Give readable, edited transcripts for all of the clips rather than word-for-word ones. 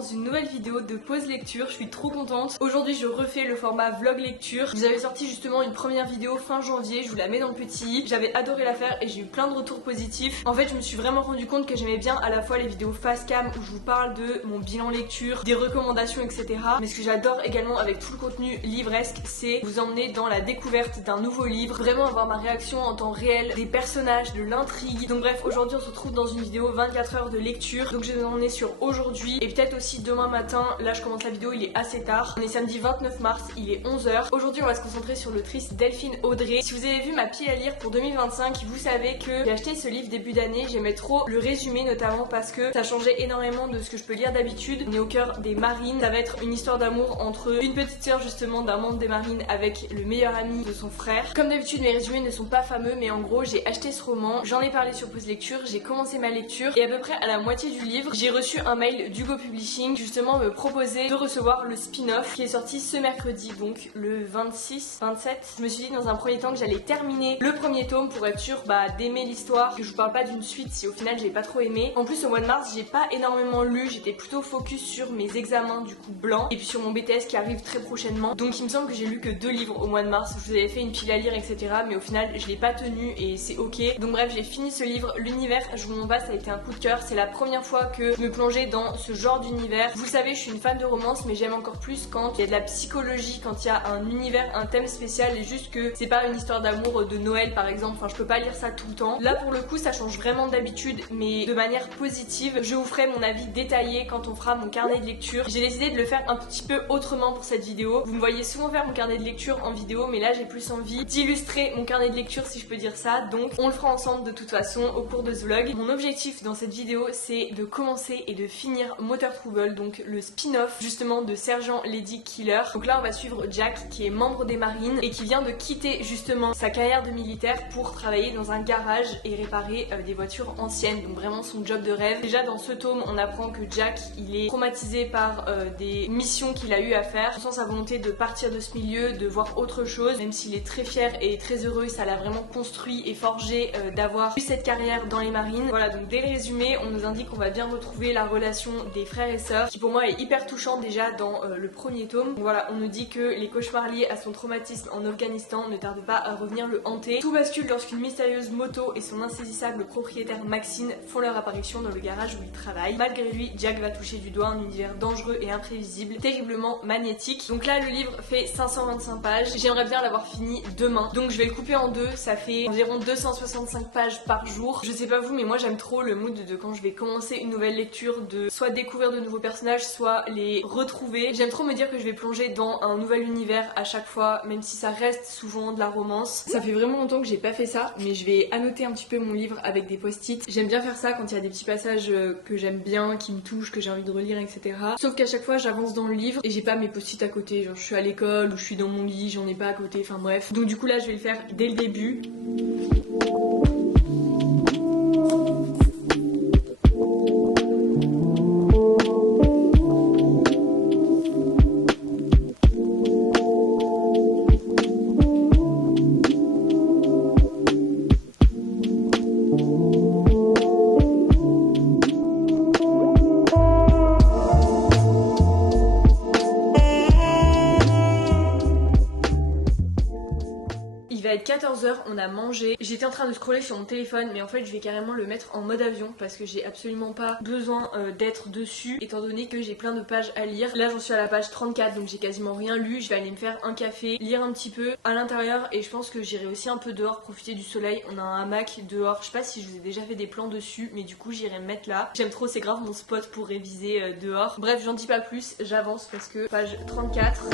dans une nouvelle vidéo de pause lecture, je suis trop contente. Aujourd'hui je refais le format vlog lecture. Je vous avais sorti justement une première vidéo fin janvier, je vous la mets dans le petit. J'avais adoré la faire et j'ai eu plein de retours positifs. En fait je me suis vraiment rendu compte que j'aimais bien à la fois les vidéos face cam où je vous parle de mon bilan lecture, des recommandations etc. Mais ce que j'adore également avec tout le contenu livresque, c'est vous emmener dans la découverte d'un nouveau livre, vraiment avoir ma réaction en temps réel, des personnages, de l'intrigue. Donc bref, aujourd'hui on se retrouve dans une vidéo 24 heures de lecture. Donc je vais vous emmener sur aujourd'hui et peut-être aussi demain matin. Là je commence la vidéo, il est assez tard. On est samedi 29 mars, il est 11h. Aujourd'hui on va se concentrer sur l'autrice Delphine Audrey. Si vous avez vu ma pile à lire pour 2025, vous savez que j'ai acheté ce livre début d'année. J'aimais trop le résumé notamment parce que ça changeait énormément de ce que je peux lire d'habitude. On est au cœur des marines. Ça va être une histoire d'amour entre une petite sœur justement d'un membre des marines avec le meilleur ami de son frère. Comme d'habitude mes résumés ne sont pas fameux, mais en gros j'ai acheté ce roman, j'en ai parlé sur Pause Lecture, j'ai commencé ma lecture et à peu près à la moitié du livre j'ai reçu un mail d'Hugo Publishing qui justement me proposait de recevoir le spin-off qui est sorti ce mercredi, donc le 26, 27. Je me suis dit dans un premier temps que j'allais terminer le premier tome pour être sûre d'aimer l'histoire, que je vous parle pas d'une suite si au final j'ai pas trop aimé. En plus au mois de mars j'ai pas énormément lu, j'étais plutôt focus sur mes examens du coup blancs et puis sur mon BTS qui arrive très prochainement. Donc il me semble que j'ai lu que 2 livres au mois de mars. Je vous avais fait une pile à lire etc, mais au final je l'ai pas tenu et c'est ok. Donc bref, j'ai fini ce livre, l'univers, je vous montre pas, ça a été un coup de cœur. C'est la première fois que je me plongeais dans ce genre d'univers. Vous savez, je suis une fan de romance, mais j'aime encore plus quand il y a de la psychologie, quand il y a un univers, un thème spécial et juste que c'est pas une histoire d'amour de Noël par exemple. Enfin, je peux pas lire ça tout le temps. Là pour le coup ça change vraiment d'habitude, mais de manière positive. Je vous ferai mon avis détaillé quand on fera mon carnet de lecture. J'ai décidé de le faire un petit peu autrement pour cette vidéo. Vous me voyez souvent faire mon carnet de lecture en vidéo, mais là j'ai plus envie d'illustrer mon carnet de lecture si je peux dire ça. Donc on le fera ensemble de toute façon au cours de ce vlog. Mon objectif dans cette vidéo c'est de commencer et de finir Motor Trouble, donc le spin-off justement de Sergent Lady Killer. Donc là on va suivre Jack qui est membre des marines et qui vient de quitter justement sa carrière de militaire pour travailler dans un garage et réparer des voitures anciennes. Donc vraiment son job de rêve. Déjà dans ce tome on apprend que Jack il est traumatisé par des missions qu'il a eu à faire. On sent sa volonté de partir de ce milieu, de voir autre chose, même s'il est très fier et très heureux, ça l'a vraiment construit et forgé d'avoir eu cette carrière dans les marines. Voilà, donc dès le résumé on nous indique qu'on va bien retrouver la relation des frères et sœurs qui pour moi est hyper touchante déjà dans le premier tome. Donc voilà, on nous dit que les cauchemars liés à son traumatisme en Afghanistan ne tardent pas à revenir le hanter. Tout bascule lorsqu'une mystérieuse moto et son insaisissable propriétaire Maxine font leur apparition dans le garage où il travaille. Malgré lui, Jack va toucher du doigt un univers dangereux et imprévisible, terriblement magnétique. Donc là le livre fait 525 pages, j'aimerais bien l'avoir fini demain, donc je vais le couper en deux, ça fait environ 265 pages par jour. Je sais pas vous, mais moi j'aime trop le mood de quand je vais commencer une nouvelle lecture, de soit découvrir de nouveaux personnages, soit les retrouver. J'aime trop me dire que je vais plonger dans un nouvel univers à chaque fois, même si ça reste souvent de la romance. Ça fait vraiment longtemps que j'ai pas fait ça, mais je vais annoter un petit peu mon livre avec des post-it. J'aime bien faire ça quand il y a des petits passages que j'aime bien, qui me touchent, que j'ai envie de relire, etc. Sauf qu'à chaque fois j'avance dans le livre et j'ai pas mes post-it à côté, genre je suis à l'école ou je suis dans mon lit, j'en ai pas à côté, enfin bref. Donc du coup là je vais le faire dès le début. Il va être 14h, on a mangé. J'étais en train de scroller sur mon téléphone, mais en fait je vais carrément le mettre en mode avion parce que j'ai absolument pas besoin d'être dessus étant donné que j'ai plein de pages à lire. Là j'en suis à la page 34 donc j'ai quasiment rien lu. Je vais aller me faire un café, lire un petit peu à l'intérieur et je pense que j'irai aussi un peu dehors profiter du soleil. On a un hamac dehors, je sais pas si je vous ai déjà fait des plans dessus mais du coup j'irai me mettre là. J'aime trop, c'est grave mon spot pour réviser dehors. Bref, j'en dis pas plus, j'avance parce que page 34.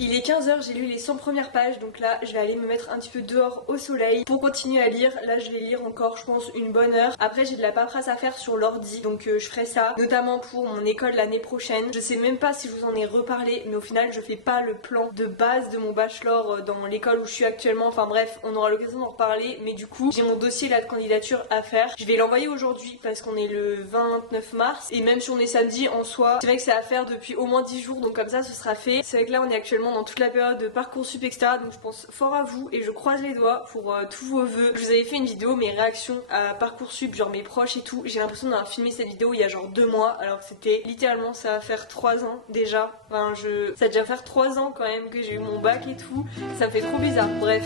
Il est 15h, j'ai lu les 100 premières pages, donc là je vais aller me mettre un petit peu dehors au soleil pour continuer à lire. Là je vais lire encore je pense une bonne heure. Après j'ai de la paperasse à faire sur l'ordi, donc je ferai ça, notamment pour mon école l'année prochaine. Je sais même pas si je vous en ai reparlé, mais au final je fais pas le plan de base de mon bachelor dans l'école où je suis actuellement. Enfin bref, on aura l'occasion d'en reparler, mais du coup j'ai mon dossier là de candidature à faire. Je vais l'envoyer aujourd'hui parce qu'on est le 29 mars, et même si on est samedi en soi, c'est vrai que c'est à faire depuis au moins 10 jours, donc comme ça ce sera fait. C'est vrai que là on est actuellement dans toute la période de Parcoursup etc, donc je pense fort à vous et je croise les doigts pour tous vos vœux. Je vous avais fait une vidéo, mes réactions à Parcoursup, genre mes proches et tout. J'ai l'impression d'avoir filmé cette vidéo il y a genre 2 mois, alors que c'était littéralement, ça va faire 3 ans déjà. Enfin ça va déjà faire 3 ans quand même que j'ai eu mon bac et tout, ça me fait trop bizarre, bref.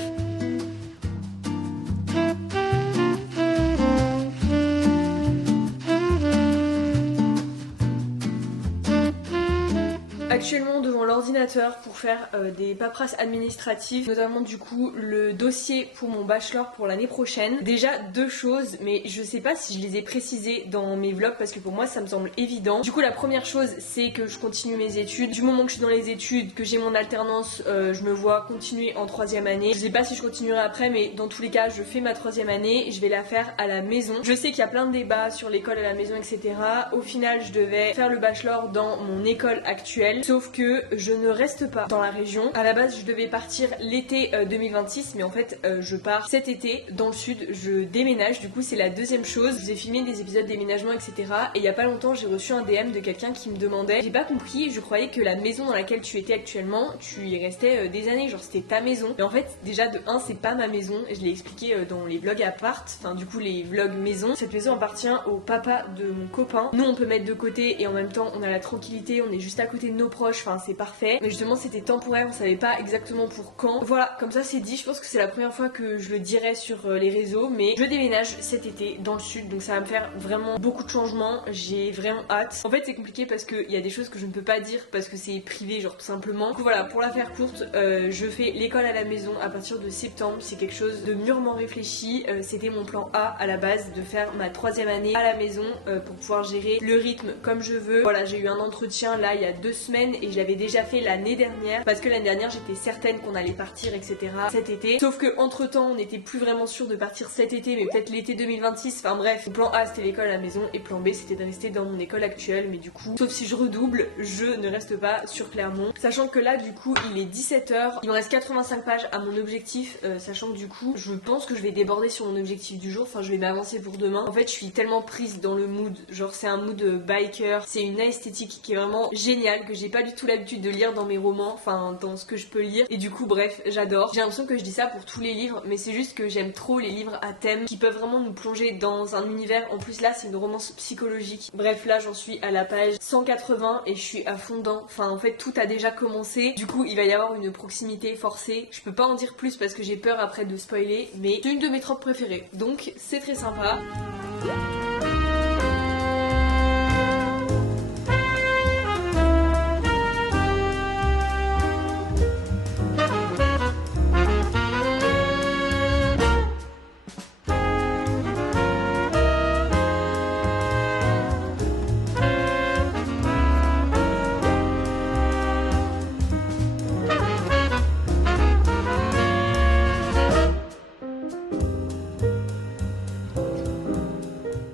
Actuellement devant l'ordinateur pour faire des paperasses administratives, notamment du coup le dossier pour mon bachelor pour l'année prochaine. Déjà 2 choses, mais je sais pas si je les ai précisées dans mes vlogs parce que pour moi ça me semble évident. Du coup la première chose c'est que je continue mes études. Du moment que je suis dans les études, que j'ai mon alternance, je me vois continuer en 3e année. Je sais pas si je continuerai après, mais dans tous les cas je fais ma 3e année, je vais la faire à la maison. Je sais qu'il y a plein de débats sur l'école à la maison etc. Au final je devais faire le bachelor dans mon école actuelle. Sauf que je ne reste pas dans la région. À la base je devais partir l'été 2026, mais en fait je pars cet été dans le sud, je déménage. Du coup c'est la deuxième chose. Je vous ai filmé des épisodes déménagement etc. Et il y a pas longtemps j'ai reçu un DM de quelqu'un qui me demandait, j'ai pas compris, je croyais que la maison dans laquelle tu étais actuellement, tu y restais des années, genre c'était ta maison. Et en fait déjà de 1 c'est pas ma maison, je l'ai expliqué dans les vlogs appart, enfin du coup les vlogs maison. Cette maison appartient au papa de mon copain. Nous on peut mettre de côté et en même temps on a la tranquillité, on est juste à côté de nos proches, enfin c'est parfait. Mais justement c'était temporaire, on savait pas exactement pour quand. Voilà, comme ça c'est dit, je pense que c'est la première fois que je le dirai sur les réseaux, mais je déménage cet été dans le sud, donc ça va me faire vraiment beaucoup de changements, j'ai vraiment hâte. En fait c'est compliqué parce qu'il y a des choses que je ne peux pas dire parce que c'est privé, genre tout simplement. Du coup voilà, pour la faire courte, je fais l'école à la maison à partir de septembre, c'est quelque chose de mûrement réfléchi. C'était mon plan A à la base, de faire ma 3e année à la maison pour pouvoir gérer le rythme comme je veux. Voilà, j'ai eu un entretien là il y a 2 semaines et je l'avais déjà fait l'année dernière parce que l'année dernière j'étais certaine qu'on allait partir etc cet été, sauf que entre temps on n'était plus vraiment sûr de partir cet été, mais peut-être l'été 2026. Enfin bref, plan A c'était l'école à la maison et plan B c'était de rester dans mon école actuelle, mais du coup sauf si je redouble je ne reste pas sur Clermont, sachant que là du coup il est 17h, il me reste 85 pages à mon objectif, sachant que du coup je pense que je vais déborder sur mon objectif du jour, enfin je vais m'avancer pour demain. En fait je suis tellement prise dans le mood, genre c'est un mood biker, c'est une esthétique qui est vraiment géniale, que j'ai pas du tout l'habitude de lire dans mes romans, enfin dans ce que je peux lire, et du coup bref j'adore. J'ai l'impression que je dis ça pour tous les livres, mais c'est juste que j'aime trop les livres à thème qui peuvent vraiment nous plonger dans un univers. En plus là c'est une romance psychologique. Bref là j'en suis à la page 180 et je suis à fond dedans, enfin en fait tout a déjà commencé, du coup il va y avoir une proximité forcée. Je peux pas en dire plus parce que j'ai peur après de spoiler, mais c'est une de mes tropes préférées, donc c'est très sympa.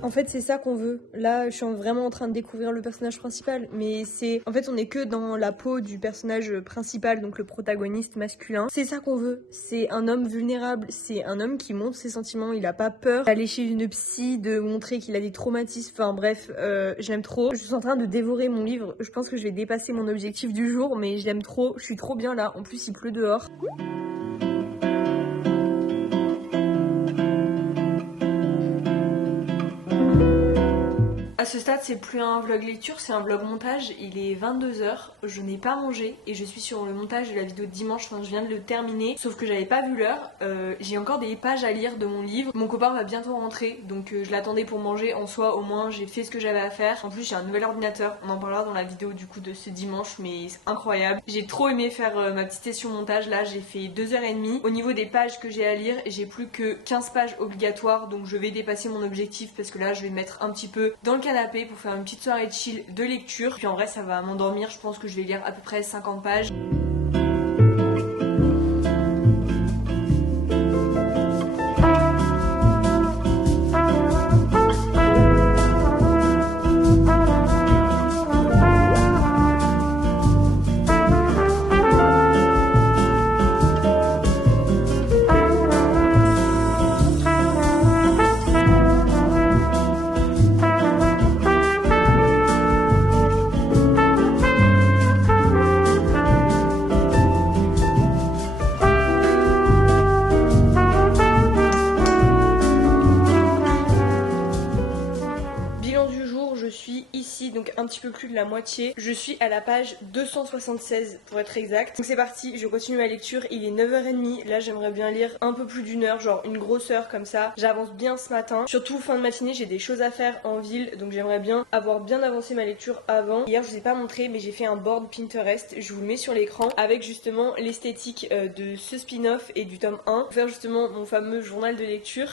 En fait c'est ça qu'on veut. Là je suis vraiment en train de découvrir le personnage principal, mais c'est... En fait on est que dans la peau du personnage principal, donc le protagoniste masculin. C'est ça qu'on veut, c'est un homme vulnérable, c'est un homme qui montre ses sentiments, il a pas peur d'aller chez une psy, de montrer qu'il a des traumatismes, enfin bref, j'aime trop. Je suis en train de dévorer mon livre, je pense que je vais dépasser mon objectif du jour, mais je l'aime trop, je suis trop bien là, en plus il pleut dehors. À ce stade c'est plus un vlog lecture, c'est un vlog montage. Il est 22h, je n'ai pas mangé et je suis sur le montage de la vidéo de dimanche, enfin je viens de le terminer, sauf que j'avais pas vu l'heure. J'ai encore des pages à lire de mon livre, mon copain va bientôt rentrer, donc je l'attendais pour manger. En soi au moins j'ai fait ce que j'avais à faire. En plus j'ai un nouvel ordinateur, on en parlera dans la vidéo du coup de ce dimanche, mais c'est incroyable. J'ai trop aimé faire ma petite session montage, là j'ai fait 2h30. Au niveau des pages que j'ai à lire, j'ai plus que 15 pages obligatoires, donc je vais dépasser mon objectif parce que là je vais me mettre un petit peu dans le canapé pour faire une petite soirée chill de lecture. Puis en vrai ça va m'endormir, je pense que je vais lire à peu près 50 pages. un petit peu plus de la moitié. Je suis à la page 276 pour être exact. Donc c'est parti, je continue ma lecture, il est 9h30. Là j'aimerais bien lire un peu plus d'une heure, genre une grosse heure comme ça. J'avance bien ce matin. Surtout fin de matinée, j'ai des choses à faire en ville, donc j'aimerais bien avoir bien avancé ma lecture avant. Hier je vous ai pas montré, mais j'ai fait un board Pinterest, je vous le mets sur l'écran, avec justement l'esthétique de ce spin-off et du tome 1 pour faire justement mon fameux journal de lecture.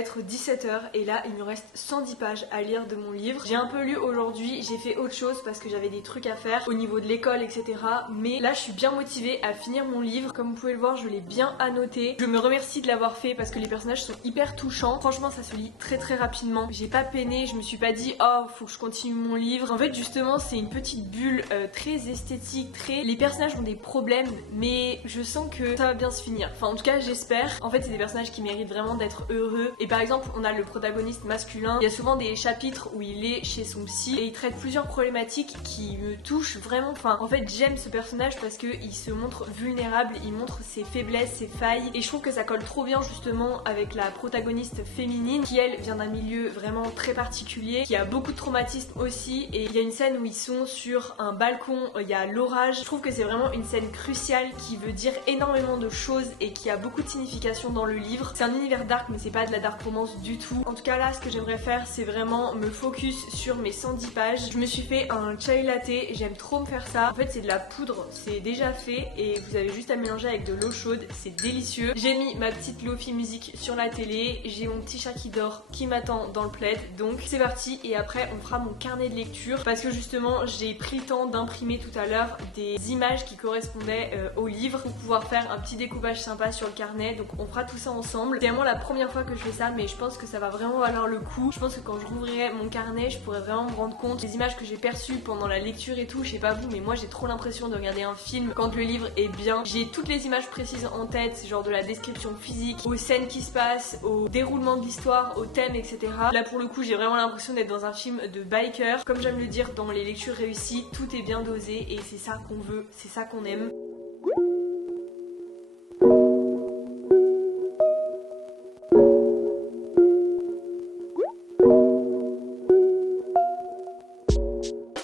Être 17h et là il me reste 110 pages à lire de mon livre. J'ai un peu lu aujourd'hui, j'ai fait autre chose parce que j'avais des trucs à faire au niveau de l'école etc, mais là je suis bien motivée à finir mon livre. Comme vous pouvez le voir, je l'ai bien annoté. Je me remercie de l'avoir fait parce que les personnages sont hyper touchants. Franchement ça se lit très rapidement. J'ai pas peiné, je me suis pas dit oh faut que je continue mon livre. En fait justement c'est une petite bulle très esthétique, les personnages ont des problèmes mais je sens que ça va bien se finir. Enfin en tout cas j'espère. En fait c'est des personnages qui méritent vraiment d'être heureux. Et par exemple, on a le protagoniste masculin, il y a souvent des chapitres où il est chez son psy et il traite plusieurs problématiques qui me touchent vraiment. Enfin, en fait, j'aime ce personnage parce qu'il se montre vulnérable, il montre ses faiblesses, ses failles et je trouve que ça colle trop bien justement avec la protagoniste féminine qui elle vient d'un milieu vraiment très particulier, qui a beaucoup de traumatisme aussi et il y a une scène où ils sont sur un balcon, il y a l'orage. Je trouve que c'est vraiment une scène cruciale qui veut dire énormément de choses et qui a beaucoup de signification dans le livre. C'est un univers dark mais c'est pas de la dark romance du tout. En tout cas là ce que j'aimerais faire c'est vraiment me focus sur mes 110 pages. Je me suis fait un chai latte, j'aime trop me faire ça. En fait c'est de la poudre, c'est déjà fait et vous avez juste à mélanger avec de l'eau chaude, c'est délicieux. J'ai mis ma petite Lofi musique sur la télé, j'ai mon petit chat qui dort qui m'attend dans le plaid, donc c'est parti et après on fera mon carnet de lecture parce que justement j'ai pris le temps d'imprimer tout à l'heure des images qui correspondaient au livre pour pouvoir faire un petit découpage sympa sur le carnet, donc on fera tout ça ensemble. C'est vraiment la première fois que je fais ça mais je pense que ça va vraiment valoir le coup. Je pense que quand je rouvrirai mon carnet je pourrai vraiment me rendre compte des images que j'ai perçues pendant la lecture et tout. Je sais pas vous mais moi j'ai trop l'impression de regarder un film quand le livre est bien. J'ai toutes les images précises en tête, genre de la description physique, aux scènes qui se passent, au déroulement de l'histoire, au thème etc. Là pour le coup j'ai vraiment l'impression d'être dans un film de biker. Comme j'aime le dire dans les lectures réussies, tout est bien dosé et c'est ça qu'on veut, c'est ça qu'on aime.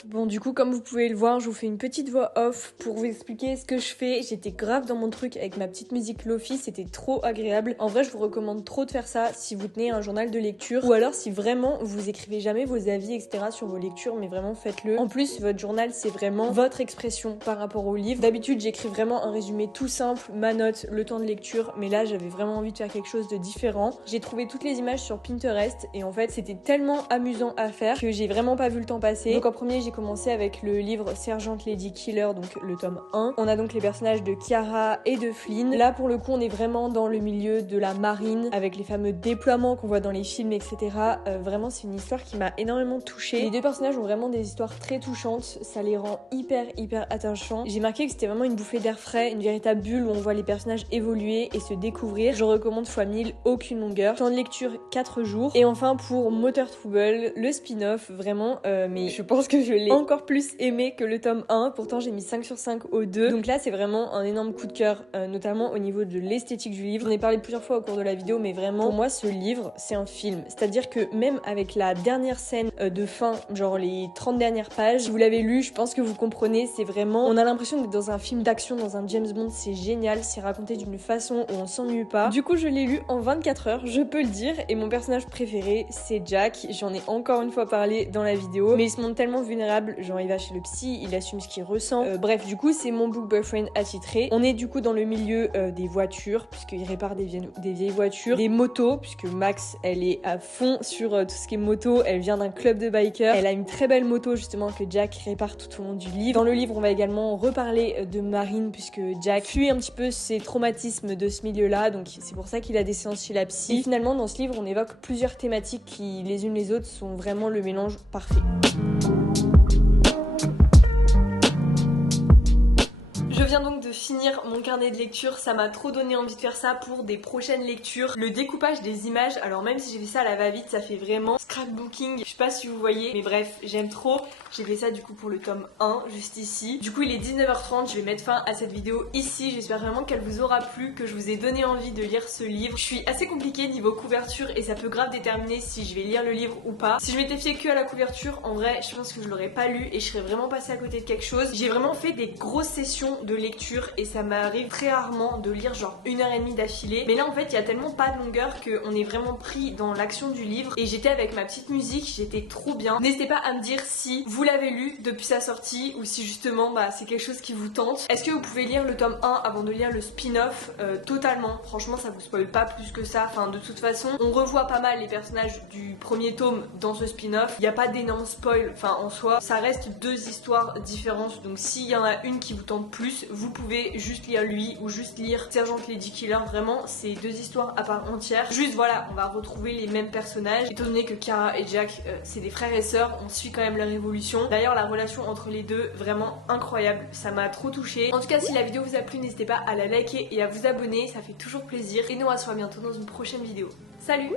Bon du coup comme vous pouvez le voir je vous fais une petite voix off pour vous expliquer ce que je fais. J'étais grave dans mon truc avec ma petite musique Lofi, c'était trop agréable. En vrai je vous recommande trop de faire ça si vous tenez un journal de lecture ou alors si vraiment vous écrivez jamais vos avis etc sur vos lectures, mais vraiment faites-le. En plus votre journal c'est vraiment votre expression par rapport au livre. D'habitude j'écris vraiment un résumé tout simple, ma note, le temps de lecture, mais là j'avais vraiment envie de faire quelque chose de différent. J'ai trouvé toutes les images sur Pinterest et en fait c'était tellement amusant à faire que j'ai vraiment pas vu le temps passer. Donc en premier j'ai commencé avec le livre Sergeant Lady Killer, donc le tome 1. On a donc les personnages de Kiara et de Flynn. Là pour le coup on est vraiment dans le milieu de la marine avec les fameux déploiements qu'on voit dans les films etc. Vraiment c'est une histoire qui m'a énormément touchée. Les deux personnages ont vraiment des histoires très touchantes, ça les rend hyper attachants. J'ai marqué que c'était vraiment une bouffée d'air frais, une véritable bulle où on voit les personnages évoluer et se découvrir. Je recommande fois 1000, aucune longueur. Temps de lecture 4 jours. Et enfin pour Motor Trouble, le spin-off, vraiment mais je pense que je l'ai encore plus aimé que le tome 1, pourtant j'ai mis 5 sur 5 au 2. Donc là c'est vraiment un énorme coup de cœur, notamment au niveau de l'esthétique du livre. J'en ai parlé plusieurs fois au cours de la vidéo, mais vraiment pour moi ce livre c'est un film. C'est-à-dire que même avec la dernière scène de fin, genre les 30 dernières pages, si vous l'avez lu, je pense que vous comprenez, c'est vraiment, on a l'impression d'être dans un film d'action, dans un James Bond, c'est génial, c'est raconté d'une façon où on s'ennuie pas. Du coup je l'ai lu en 24 heures, je peux le dire, et mon personnage préféré c'est Jack. J'en ai encore une fois parlé dans la vidéo, mais il se montre tellement vulnérable, genre il va chez le psy, il assume ce qu'il ressent. Bref, du coup c'est mon book boyfriend attitré. On est du coup dans le milieu des voitures, puisqu'il répare des vieilles voitures, des motos, puisque Max elle est à fond sur tout ce qui est moto, elle vient d'un club de bikers, elle a une très belle moto justement que Jack répare tout au long du livre. Dans le livre on va également reparler de Marine, puisque Jack fuit un petit peu ses traumatismes de ce milieu là, donc c'est pour ça qu'il a des séances chez la psy. Et finalement dans ce livre on évoque plusieurs thématiques qui les unes les autres sont vraiment le mélange parfait. Je viens donc de finir mon carnet de lecture, ça m'a trop donné envie de faire ça pour des prochaines lectures. Le découpage des images, alors même si j'ai fait ça à la va-vite, ça fait vraiment scrapbooking, je sais pas si vous voyez, mais bref, j'aime trop. J'ai fait ça du coup pour le tome 1, juste ici. Du coup il est 19h30, je vais mettre fin à cette vidéo ici, j'espère vraiment qu'elle vous aura plu, que je vous ai donné envie de lire ce livre. Je suis assez compliquée niveau couverture et ça peut grave déterminer si je vais lire le livre ou pas. Si je m'étais fiée que à la couverture, en vrai, je pense que je l'aurais pas lu et je serais vraiment passée à côté de quelque chose. J'ai vraiment fait des grosses sessions de lecture et ça m'arrive très rarement de lire genre 1h30 d'affilée. Mais là en fait il y a tellement pas de longueur qu'on est vraiment pris dans l'action du livre et j'étais avec ma petite musique, j'étais trop bien. N'hésitez pas à me dire si vous l'avez lu depuis sa sortie ou si justement c'est quelque chose qui vous tente. Est-ce que vous pouvez lire le tome 1 avant de lire le spin-off? Totalement, franchement ça vous spoil pas plus que ça. Enfin de toute façon on revoit pas mal les personnages du premier tome dans ce spin-off. Il n'y a pas d'énormes spoil, enfin en soi ça reste deux histoires différentes, donc s'il y en a une qui vous tente plus, vous pouvez juste lire lui ou juste lire Sergeant Lady Killer. Vraiment c'est deux histoires à part entière. Juste voilà, on va retrouver les mêmes personnages étant donné que Kara et Jack c'est des frères et sœurs, on suit quand même leur évolution. D'ailleurs la relation entre les deux vraiment incroyable, ça m'a trop touchée. En tout cas si la vidéo vous a plu, n'hésitez pas à la liker et à vous abonner, ça fait toujours plaisir et nous on se revoit bientôt dans une prochaine vidéo. Salut!